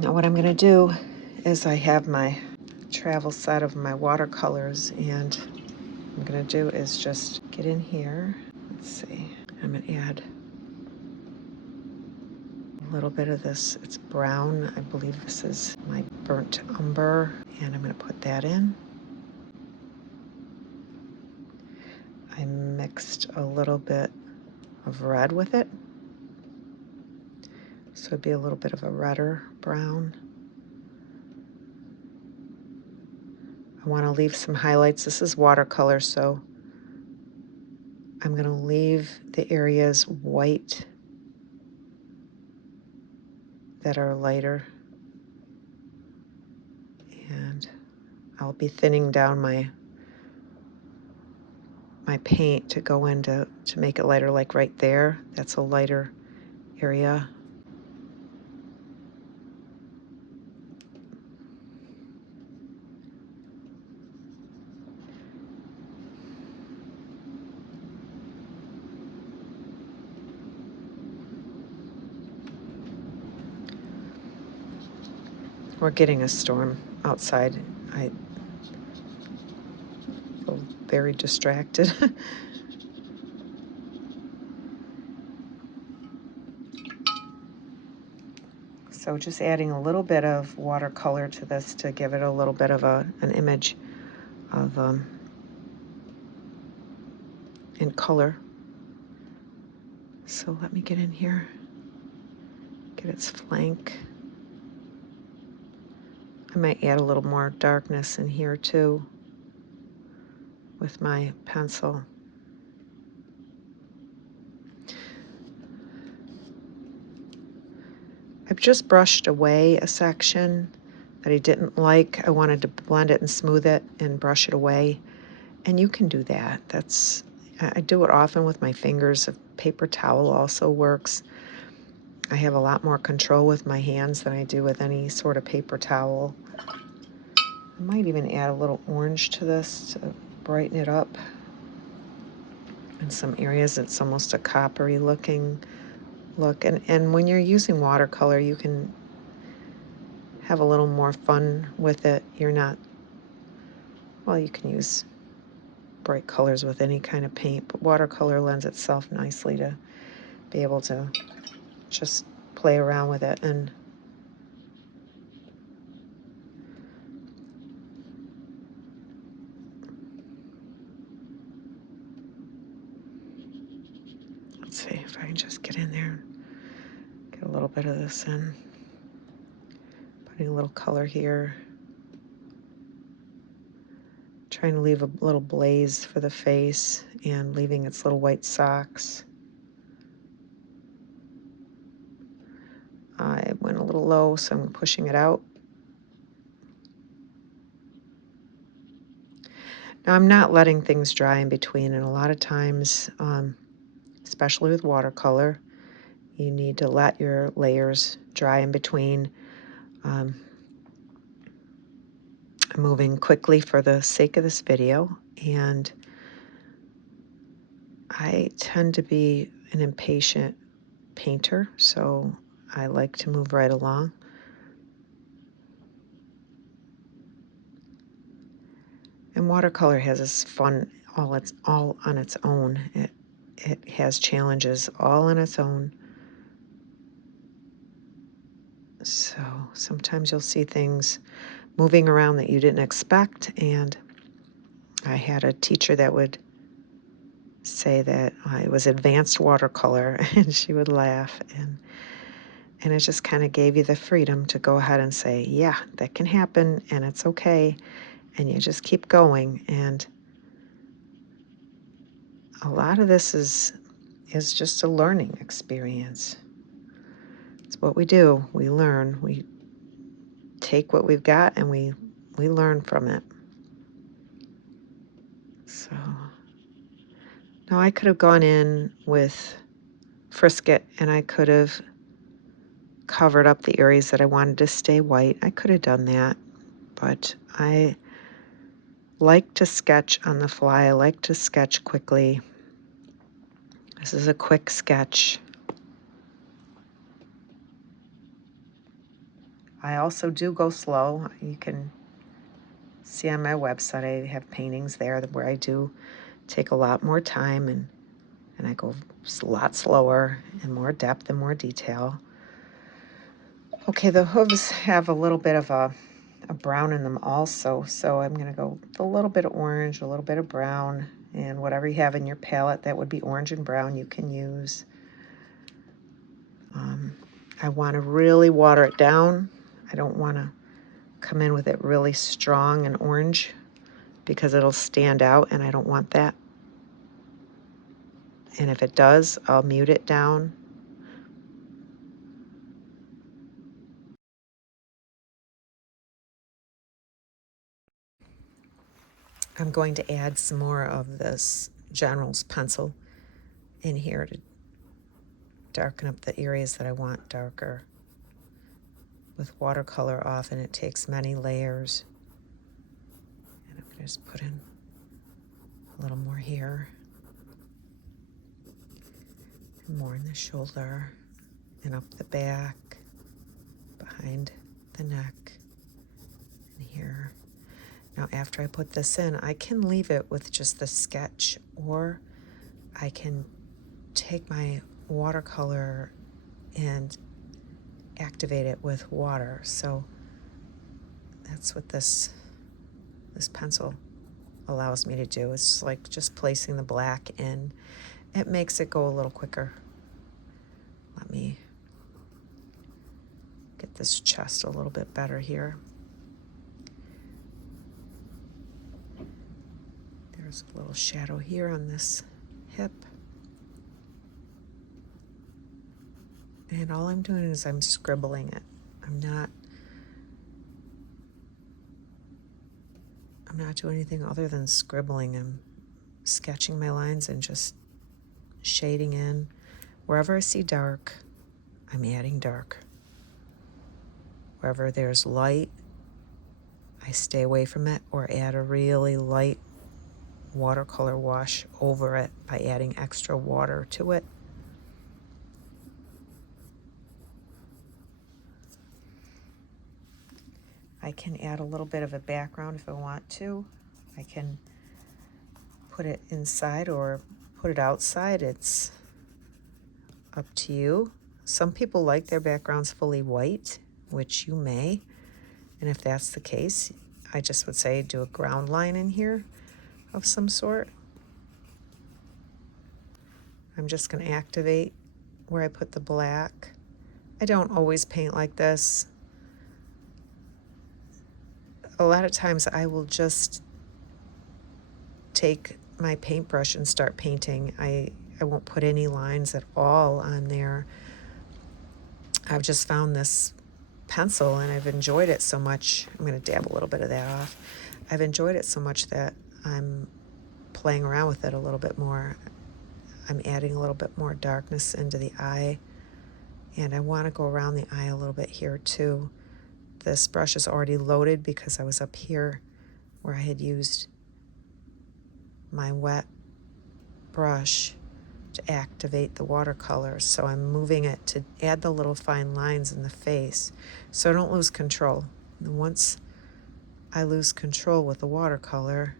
Now what I'm going to do is I have my travel set of my watercolors, and what I'm going to do is just get in here. Let's see. I'm going to add a little bit of this. It's brown. I believe this is my burnt umber, and I'm going to put that in. I mixed a little bit of red with it, so it'd be a little bit of a redder brown. I want to leave some highlights. This is watercolor, so I'm going to leave the areas white that are lighter, and I'll be thinning down my paint to go into to make it lighter, like right there. That's a lighter area. We're getting a storm outside. I feel very distracted. So just adding a little bit of watercolor to this to give it a little bit of an image of in color. So let me get in here, get its flank. I might add a little more darkness in here too with my pencil. I've just brushed away a section that I didn't like. I wanted to blend it and smooth it and brush it away. And you can do that. I do it often with my fingers. A paper towel also works. I have a lot more control with my hands than I do with any sort of paper towel. I might even add a little orange to this to brighten it up. In some areas it's almost a coppery looking look. And when you're using watercolor, you can have a little more fun with it. You're not, well, you can use bright colors with any kind of paint, but watercolor lends itself nicely to be able to just play around with it. And let's see if I can just get in there, get a little bit of this in, putting a little color here, trying to leave a little blaze for the face and leaving its little white socks. I went a little low, so I'm pushing it out. Now I'm not letting things dry in between, and a lot of times, especially with watercolor, you need to let your layers dry in between. I'm moving quickly for the sake of this video, and I tend to be an impatient painter, so I like to move right along. And watercolor has this fun, all on its own. It has challenges all on its own. So sometimes you'll see things moving around that you didn't expect, and I had a teacher that would say that it was advanced watercolor, and she would laugh, and it just kind of gave you the freedom to go ahead and say, yeah, that can happen, and it's okay, and you just keep going. And a lot of this is just a learning experience. It's what we do. We learn. We take what we've got and we learn from it. So now I could have gone in with Frisket and I could have covered up the areas that I wanted to stay white. I could have done that, but I like to sketch on the fly. I like to sketch quickly. This is a quick sketch I also do go slow. You can see on my website I have paintings there where I do take a lot more time and I go a lot slower and more depth and more detail. Okay, the hooves have a little bit of a brown in them also, so I'm going to go with a little bit of orange, a little bit of brown, and whatever you have in your palette that would be orange and brown you can use. I want to really water it down. I don't want to come in with it really strong and orange because it'll stand out, and I don't want that. And if it does, I'll mute it down. I'm going to add some more of this General's pencil in here to darken up the areas that I want darker. With watercolor, often it takes many layers. And I'm going to just put in a little more here, and more in the shoulder, and up the back, behind the neck, and here. Now, after I put this in, I can leave it with just the sketch, or I can take my watercolor and activate it with water. So that's what this pencil allows me to do. It's like just placing the black in. It makes it go a little quicker. Let me get this chest a little bit better here. There's a little shadow here on this hip. And all I'm doing is I'm scribbling it. I'm not doing anything other than scribbling. I'm sketching my lines and just shading in. Wherever I see dark, I'm adding dark. Wherever there's light, I stay away from it or add a really light watercolor wash over it by adding extra water to it. I can add a little bit of a background if I want to. I can put it inside or put it outside. It's up to you. Some people like their backgrounds fully white, which you may. And if that's the case, I just would say do a ground line in here of some sort. I'm just going to activate where I put the black. I don't always paint like this. A lot of times I will just take my paintbrush and start painting. I won't put any lines at all on there. I've just found this pencil and I've enjoyed it so much. I'm going to dab a little bit of that off. I've enjoyed it so much that I'm playing around with it a little bit more. I'm adding a little bit more darkness into the eye, and I want to go around the eye a little bit here too. This brush is already loaded because I was up here where I had used my wet brush to activate the watercolor. So I'm moving it to add the little fine lines in the face so I don't lose control. And once I lose control with the watercolor,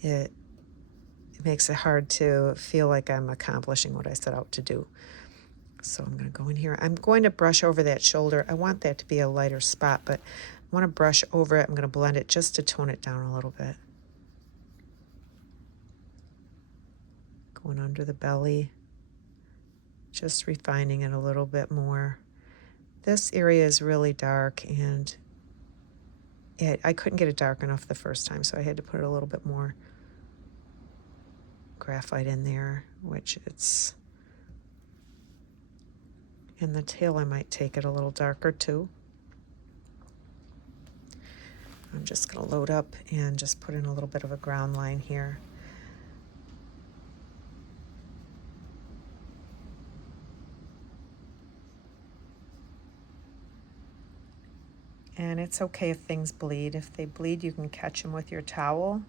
it makes it hard to feel like I'm accomplishing what I set out to do. So I'm going to go in here. I'm going to brush over that shoulder. I want that to be a lighter spot, but I want to brush over it. I'm going to blend it just to tone it down a little bit. Going under the belly, just refining it a little bit more. This area is really dark, and I couldn't get it dark enough the first time, so I had to put a little bit more graphite in there, which it's... In the tail, I might take it a little darker too. I'm just going to load up and just put in a little bit of a ground line here. And it's okay if things bleed. If they bleed, you can catch them with your towel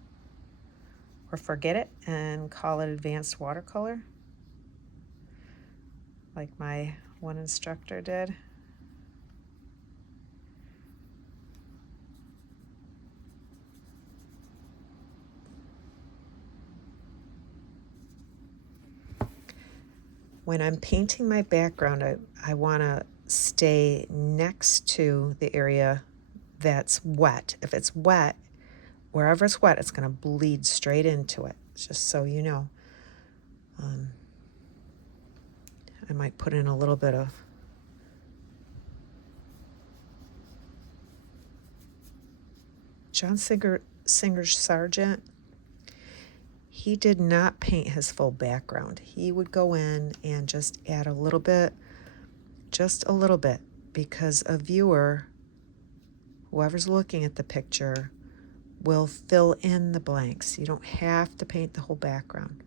or forget it and call it advanced watercolor, like my one instructor did. when I'm painting my background, I want to stay next to the area that's wet. If it's wet, wherever it's wet, it's going to bleed straight into it, just so you know. I might put in a little bit of John Singer Sargent. He did not paint his full background. He would go in and just add a little bit, just a little bit, because a viewer, whoever's looking at the picture, will fill in the blanks. You don't have to paint the whole background.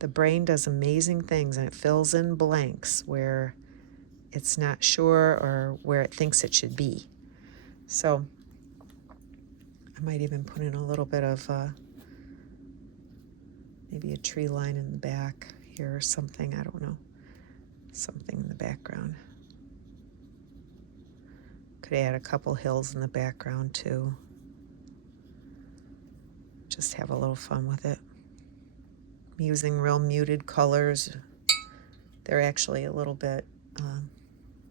The brain does amazing things, and it fills in blanks where it's not sure or where it thinks it should be. So I might even put in a little bit of maybe a tree line in the back here or something. I don't know. Something in the background. Could add a couple hills in the background too. Just have a little fun with it. I'm using real muted colors. They're actually a little bit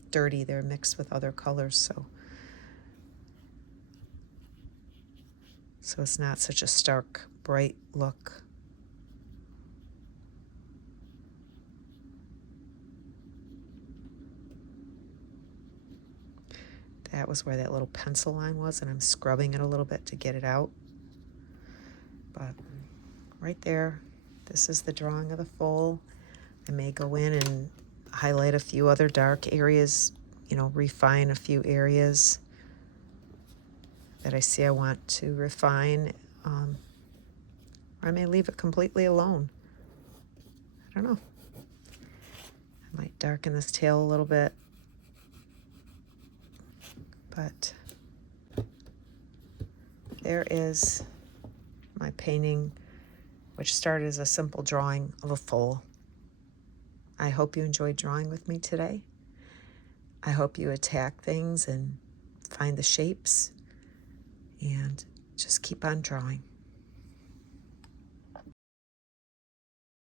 dirty. They're mixed with other colors, so it's not such a stark, bright look. That was where that little pencil line was, and I'm scrubbing it a little bit to get it out. But right there, this is the drawing of the foal. I may go in and highlight a few other dark areas, refine a few areas that I see I want to refine. Or I may leave it completely alone. I don't know. I might darken this tail a little bit. But there is my painting, which started as a simple drawing of a foal. I hope you enjoyed drawing with me today. I hope you attack things and find the shapes and just keep on drawing.